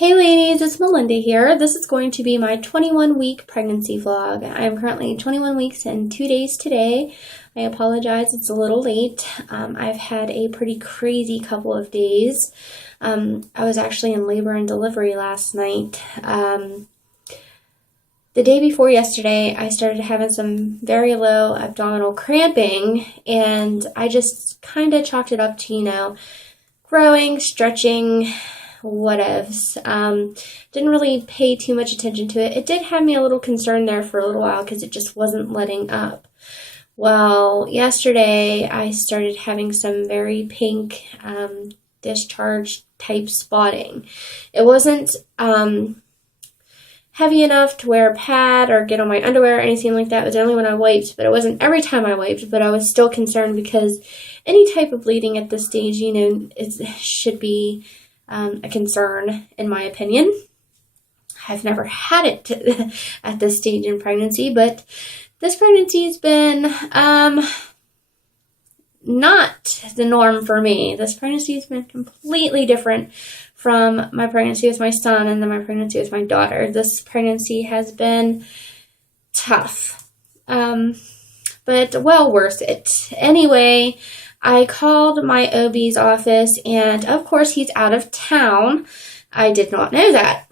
Hey ladies, it's Melinda here. This is going to be my 21-week pregnancy vlog. I am currently 21 weeks and 2 days today. I apologize, it's a little late. I've had a pretty crazy couple of days. I was actually in labor and delivery last night. The day before yesterday, I started having some very low abdominal cramping, and I just kind of chalked it up to, growing, stretching, whatevs. Didn't really pay too much attention to it. It did have me a little concerned there for a little while because it just wasn't letting up. Well, yesterday I started having some very pink discharge type spotting. It wasn't heavy enough to wear a pad or get on my underwear or anything like that. It was only when I wiped, but it wasn't every time I wiped, but I was still concerned because any type of bleeding at this stage, it should be a concern, in my opinion. I've never had it at this stage in pregnancy, but this pregnancy has been not the norm for me. This pregnancy has been completely different from my pregnancy with my son and then my pregnancy with my daughter. This pregnancy has been tough, but well worth it. Anyway, I called my OB's office, and of course he's out of town. I did not know that.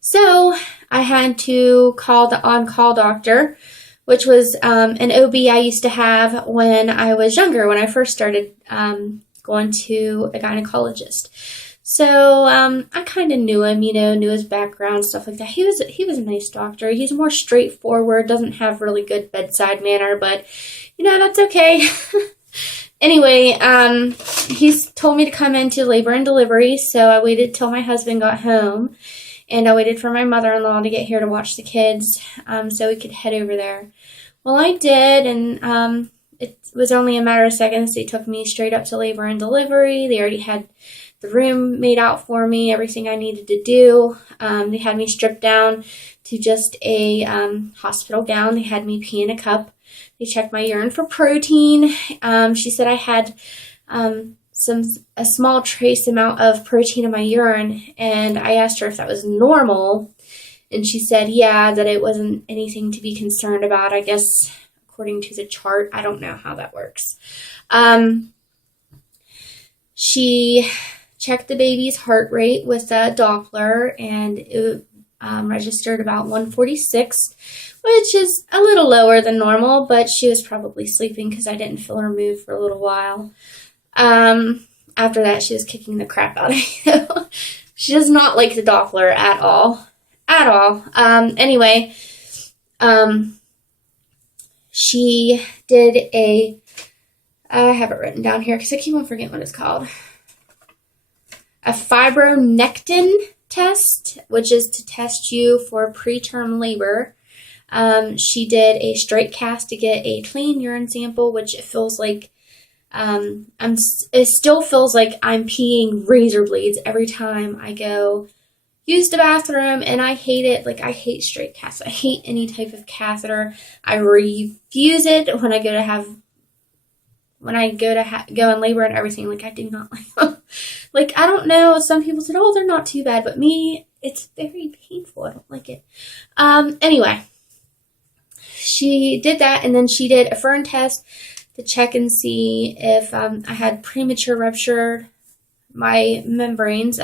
So I had to call the on-call doctor, which was an OB I used to have when I was younger, when I first started going to a gynecologist. So I kind of knew him, knew his background, stuff like that. He was a nice doctor. He's more straightforward, doesn't have really good bedside manner, but that's okay. Anyway, he's told me to come into labor and delivery, so I waited till my husband got home, and I waited for my mother-in-law to get here to watch the kids, so we could head over there. Well, I did, and it was only a matter of seconds. They took me straight up to labor and delivery. They already had the room made out for me, everything I needed to do. They had me stripped down to just a hospital gown. They had me pee in a cup. They checked my urine for protein. She said I had a small trace amount of protein in my urine, and I asked her if that was normal, and she said, yeah, that it wasn't anything to be concerned about, I guess, according to the chart. I don't know how that works. She checked the baby's heart rate with a Doppler, and it registered about 146, which is a little lower than normal, but she was probably sleeping because I didn't feel her move for a little while. After that, she was kicking the crap out of me. She does not like the Doppler at all. At all. Anyway, she did I have it written down here because I keep on forgetting what it's called. A fibronectin test, which is to test you for preterm labor. She did a straight cast to get a clean urine sample, which it feels like it still feels like I'm peeing razor blades every time I go use the bathroom, and I hate it. Like, I hate straight casts. I hate any type of catheter. I refuse it when I go to go in labor and everything. Like, I do not like like, I don't know, some people said, oh, they're not too bad, but me, it's very painful. I don't like it. Anyway, she did that, and then she did a Fern test to check and see if I had premature ruptured my membranes,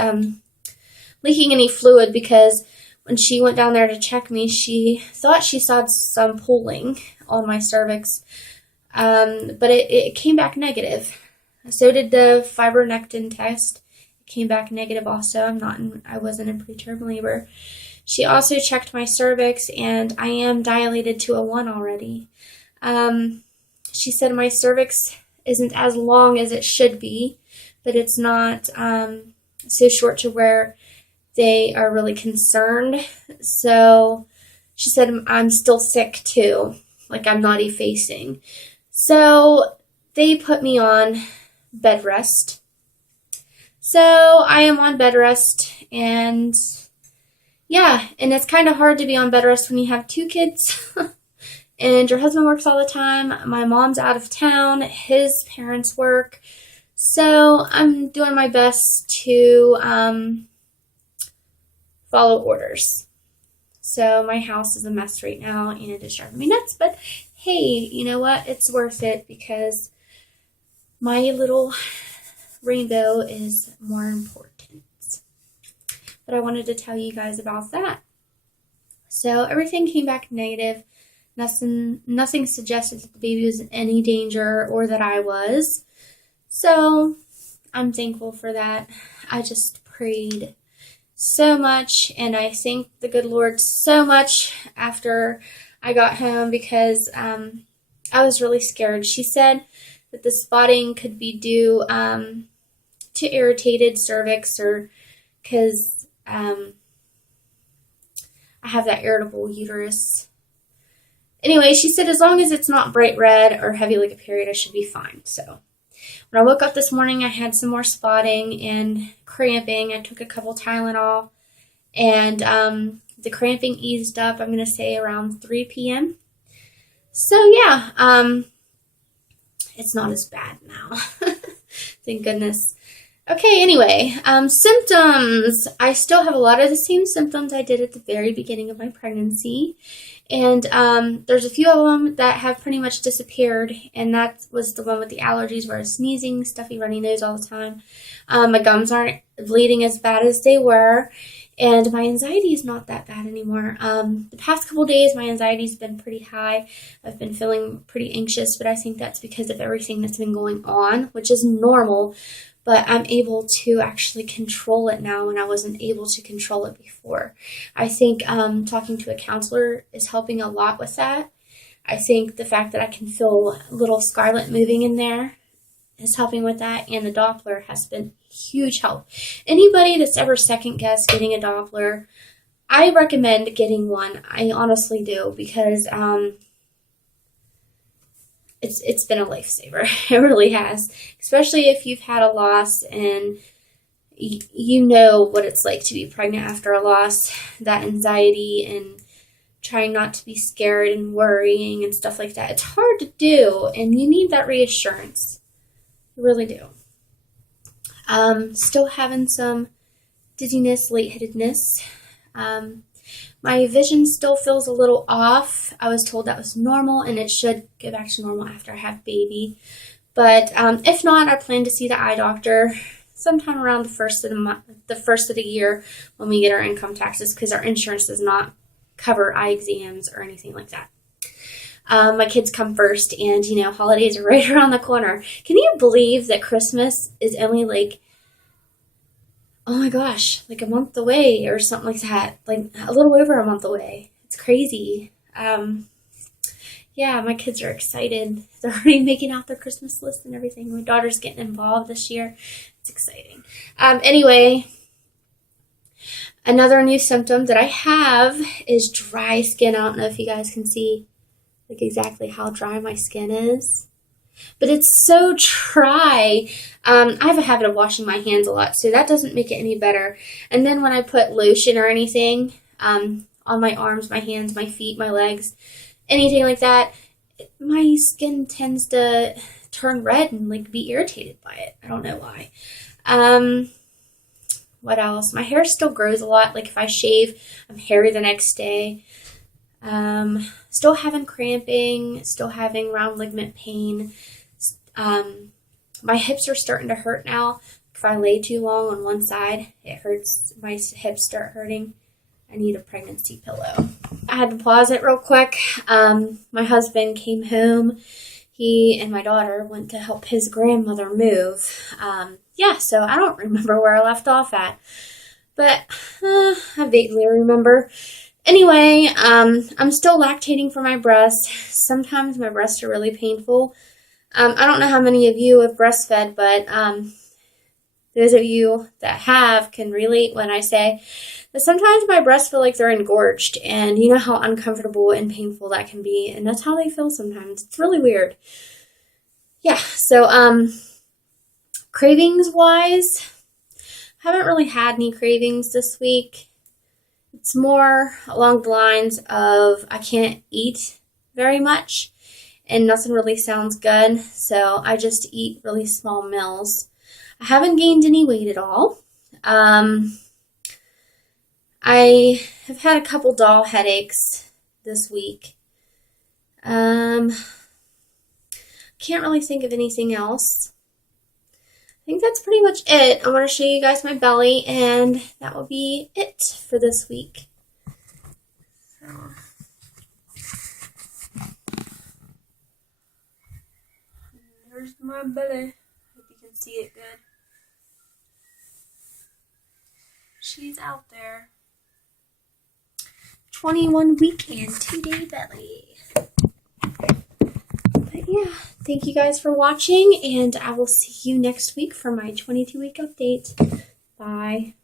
leaking any fluid, because when she went down there to check me, she thought she saw some pooling on my cervix, but it came back negative. So did the fibronectin test. It came back negative also. I wasn't in preterm labor. She also checked my cervix, and I am dilated to a 1 already. She said my cervix isn't as long as it should be, but it's not so short to where they are really concerned. So she said I'm still sick too, like I'm not effacing. So they put me on bed rest. So I am on bed rest, and yeah, and it's kind of hard to be on bed rest when you have 2 kids. And your husband works all the time. My mom's out of town. His parents work. So I'm doing my best to follow orders. So my house is a mess right now and it's driving me nuts, but hey, you know what? It's worth it because my little rainbow is more important. But I wanted to tell you guys about that. So everything came back negative. Nothing suggested that the baby was in any danger or that I was. So I'm thankful for that. I just prayed so much and I thanked the good Lord so much after I got home because I was really scared. She said that the spotting could be due to irritated cervix or because I have that irritable uterus. Anyway, she said as long as it's not bright red or heavy like a period, I should be fine. So when I woke up this morning, I had some more spotting and cramping. I took a couple Tylenol and the cramping eased up, I'm going to say around 3 p.m. So yeah, it's not as bad now. Thank goodness. Okay, anyway, symptoms. I still have a lot of the same symptoms I did at the very beginning of my pregnancy. And there's a few of them that have pretty much disappeared. And that was the one with the allergies where I was sneezing, stuffy runny nose all the time. My gums aren't bleeding as bad as they were. And my anxiety is not that bad anymore. The past couple days, my anxiety's been pretty high. I've been feeling pretty anxious, but I think that's because of everything that's been going on, which is normal. But I'm able to actually control it now when I wasn't able to control it before. I think talking to a counselor is helping a lot with that. I think the fact that I can feel little Scarlet moving in there is helping with that, and the Doppler has been huge help. Anybody that's ever second guessed getting a Doppler, I recommend getting one. I honestly do because it's been a lifesaver. It really has, especially if you've had a loss and you know what it's like to be pregnant after a loss, that anxiety and trying not to be scared and worrying and stuff like that. It's hard to do, and you need that reassurance. You really do. Still having some dizziness, lightheadedness. My vision still feels a little off. I was told that was normal and it should go back to normal after I have baby. But if not, I plan to see the eye doctor sometime around the first of the year when we get our income taxes because our insurance does not cover eye exams or anything like that. My kids come first and, holidays are right around the corner. Can you believe that Christmas is only oh my gosh, a month away or something like that, a little over a month away. It's crazy. Yeah, my kids are excited. They're already making out their Christmas list and everything. My daughter's getting involved this year. It's exciting. Anyway, another new symptom that I have is dry skin. I don't know if you guys can see exactly how dry my skin is. But it's so dry. I have a habit of washing my hands a lot, so that doesn't make it any better. And then when I put lotion or anything on my arms, my hands, my feet, my legs, anything like that, my skin tends to turn red and be irritated by it. I don't know why. What else? My hair still grows a lot. If I shave, I'm hairy the next day. Still having cramping, still having round ligament pain. My hips are starting to hurt now. If I lay too long on one side, it hurts. My hips start hurting. I need a pregnancy pillow. I had to pause it real quick. My husband came home. He and my daughter went to help his grandmother move. So I don't remember where I left off at. But I vaguely remember. Anyway, I'm still lactating for my breast. Sometimes my breasts are really painful. I don't know how many of you have breastfed, but those of you that have can relate when I say that sometimes my breasts feel like they're engorged, and you know how uncomfortable and painful that can be, and that's how they feel sometimes. It's really weird. Yeah, so cravings-wise, I haven't really had any cravings this week. It's more along the lines of I can't eat very much. and nothing really sounds good, so I just eat really small meals. I haven't gained any weight at all. I have had a couple dull headaches this week. Can't really think of anything else. I think that's pretty much it. I want to show you guys my belly, and that will be it for this week. So, there's my belly. Hope you can see it good. She's out there. 21 week and 2-day belly. But yeah, thank you guys for watching, and I will see you next week for my 22-week update. Bye.